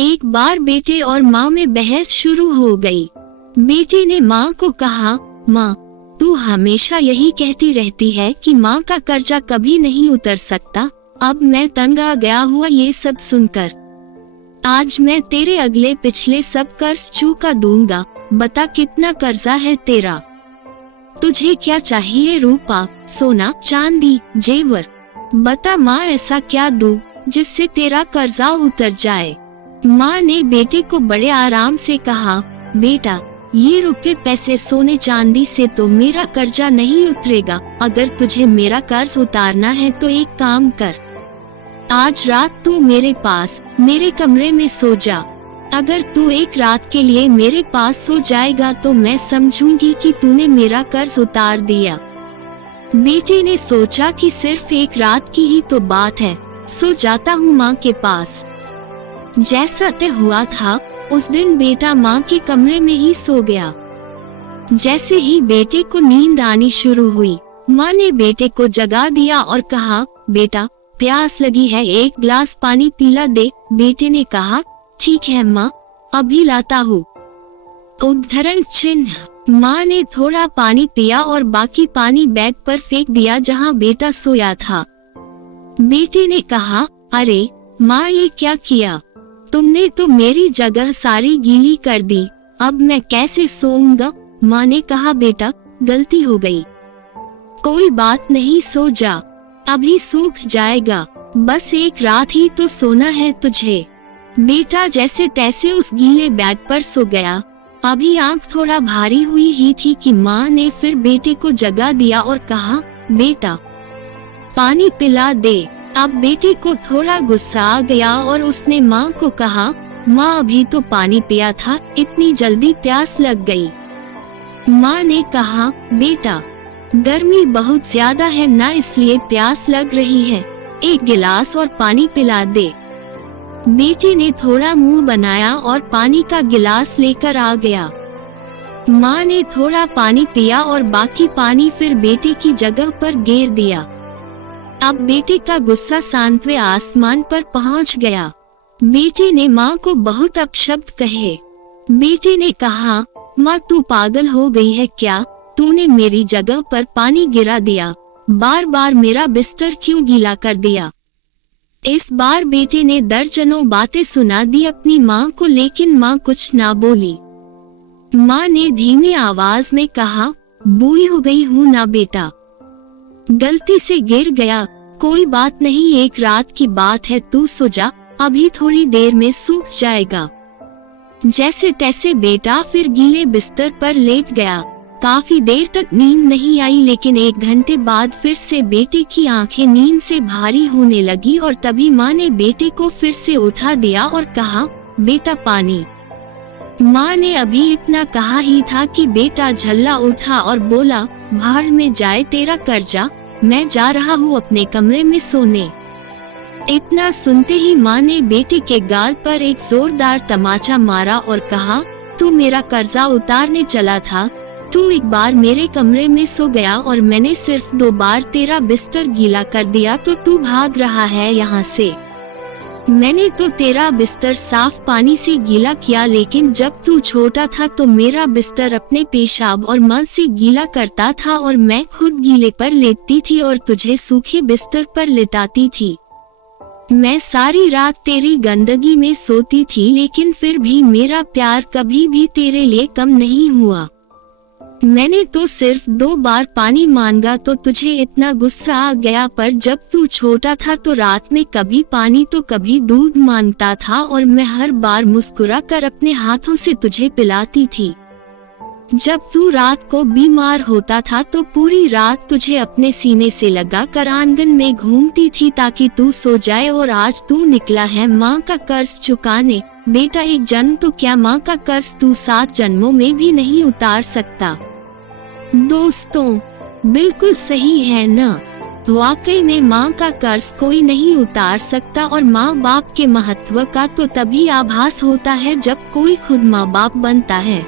एक बार बेटे और माँ में बहस शुरू हो गई। बेटे ने माँ को कहा, माँ तू हमेशा यही कहती रहती है कि माँ का कर्जा कभी नहीं उतर सकता। अब मैं तंग आ गया हुआ ये सब सुनकर। आज मैं तेरे अगले पिछले सब कर्ज चुका दूंगा। बता कितना कर्जा है तेरा? तुझे क्या चाहिए? रूपा, सोना, चांदी, जेवर? बता माँ, ऐसा क्या दूं जिससे तेरा कर्जा उतर जाए? माँ ने बेटे को बड़े आराम से कहा, बेटा ये रुपए पैसे सोने चांदी से तो मेरा कर्जा नहीं उतरेगा। अगर तुझे मेरा कर्ज उतारना है तो एक काम कर, आज रात तू मेरे पास मेरे कमरे में सो जा। अगर तू एक रात के लिए मेरे पास सो जाएगा तो मैं समझूंगी कि तूने मेरा कर्ज उतार दिया। बेटे ने सोचा कि सिर्फ एक रात की ही तो बात है, सो जाता हूँ माँ के पास। जैसा तय हुआ था उस दिन बेटा माँ के कमरे में ही सो गया। जैसे ही बेटे को नींद आनी शुरू हुई, माँ ने बेटे को जगा दिया और कहा, बेटा प्यास लगी है, एक गिलास पानी पिला दे। बेटे ने कहा, ठीक है माँ, अभी लाता हूँ। उद्धरण चिन्ह। माँ ने थोड़ा पानी पिया और बाकी पानी बेड पर फेंक दिया जहाँ बेटा सोया था। बेटे ने कहा, अरे माँ ये क्या किया? तुमने तो मेरी जगह सारी गीली कर दी, अब मैं कैसे सोऊंगा? माँ ने कहा, बेटा गलती हो गई, कोई बात नहीं, सो जा, अभी सूख जाएगा, बस एक रात ही तो सोना है तुझे। बेटा जैसे तैसे उस गीले बेड पर सो गया। अभी आंख थोड़ा भारी हुई ही थी कि माँ ने फिर बेटे को जगा दिया और कहा, बेटा पानी पिला दे। अब बेटे को थोड़ा गुस्सा आ गया और उसने माँ को कहा, माँ अभी तो पानी पिया था, इतनी जल्दी प्यास लग गई। माँ ने कहा, बेटा गर्मी बहुत ज्यादा है ना, इसलिए प्यास लग रही है, एक गिलास और पानी पिला दे। बेटे ने थोड़ा मुंह बनाया और पानी का गिलास लेकर आ गया। माँ ने थोड़ा पानी पिया और बाकी पानी फिर बेटे की जगह पर गिर दिया। अब बेटे का गुस्सा सांत्वे आसमान पर पहुंच गया। बेटे ने माँ को बहुत अपशब्द कहे। बेटे ने कहा, माँ तू पागल हो गई है क्या? तूने मेरी जगह पर पानी गिरा दिया, बार बार मेरा बिस्तर क्यों गीला कर दिया? इस बार बेटे ने दर्जनों बातें सुना दी अपनी माँ को, लेकिन माँ कुछ ना बोली। माँ ने धीमी आवाज में कहा, बूढ़ी हो गई हूँ ना बेटा, गलती से गिर गया, कोई बात नहीं, एक रात की बात है, तू सो जा, अभी थोड़ी देर में सूख जाएगा। जैसे तैसे बेटा फिर गीले बिस्तर पर लेट गया। काफी देर तक नींद नहीं आई, लेकिन 1 घंटे बाद फिर से बेटे की आंखें नींद से भारी होने लगी और तभी माँ ने बेटे को फिर से उठा दिया और कहा, बेटा पानी। माँ ने अभी इतना कहा ही था कि बेटा झल्ला उठा और बोला, भाड़ में जाए तेरा कर्जा, मैं जा रहा हूँ अपने कमरे में सोने। इतना सुनते ही माँ ने बेटे के गाल पर एक जोरदार तमाचा मारा और कहा, तू मेरा कर्जा उतारने चला था, तू एक बार मेरे कमरे में सो गया और मैंने सिर्फ 2 बार तेरा बिस्तर गीला कर दिया तो तू भाग रहा है यहाँ से। मैंने तो तेरा बिस्तर साफ पानी से गीला किया, लेकिन जब तू छोटा था तो मेरा बिस्तर अपने पेशाब और मल से गीला करता था और मैं खुद गीले पर लेटती थी और तुझे सूखे बिस्तर पर लिटाती थी। मैं सारी रात तेरी गंदगी में सोती थी, लेकिन फिर भी मेरा प्यार कभी भी तेरे लिए कम नहीं हुआ। मैंने तो सिर्फ 2 बार पानी मांगा तो तुझे इतना गुस्सा आ गया, पर जब तू छोटा था तो रात में कभी पानी तो कभी दूध मांगता था और मैं हर बार मुस्कुरा कर अपने हाथों से तुझे पिलाती थी। जब तू रात को बीमार होता था तो पूरी रात तुझे अपने सीने से लगा कर आंगन में घूमती थी ताकि तू सो जाए, और आज तू निकला है माँ का कर्ज चुकाने। बेटा एक जन्म तो क्या, माँ का कर्ज तू 7 जन्मों में भी नहीं उतार सकता। दोस्तों बिल्कुल सही है ना? वाकई में माँ का कर्ज कोई नहीं उतार सकता, और माँ बाप के महत्व का तो तभी आभास होता है जब कोई खुद माँ बाप बनता है।